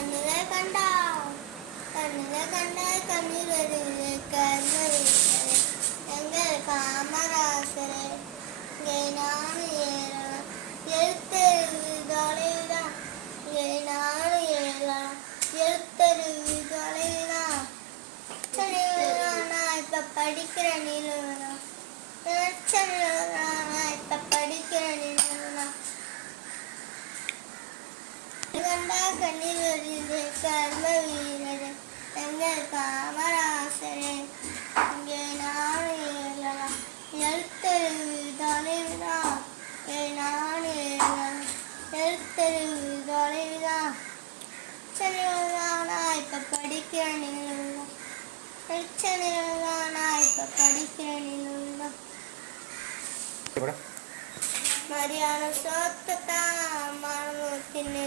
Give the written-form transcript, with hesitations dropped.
கண்ணிலே கண்டா கண்ணிலே கண்டா கண்ணீர் வருது கர்ம எங்கள் காமராசரே இங்கே நானும் ஏறலாம் எழுத்தறிவு தொலைவுதான் இங்கே நானும் ஏறலாம் எழுத்தறிவு தொலைவுதான் நான் இப்ப படிக்கிற நிலவரம் நான் இப்ப படிக்கிற நிலவரம் கண்டா கண்ணீர் வருது கர்ம வீரரே எங்கள் காமராசரே இங்கே நானும் ஏறலாம் எழுத்தறிவு தொலைவுதான் இங்கே நானும் ஏறலாம் எழுத்தறிவு தொலைவுதான் நான் இப்ப படிக்கிற நிலவரம் பிரச்சனைதான் நான் இப்ப படிக்கிற நிலவரம் மரியாதை சோத்து தான் மனமும் தின்னு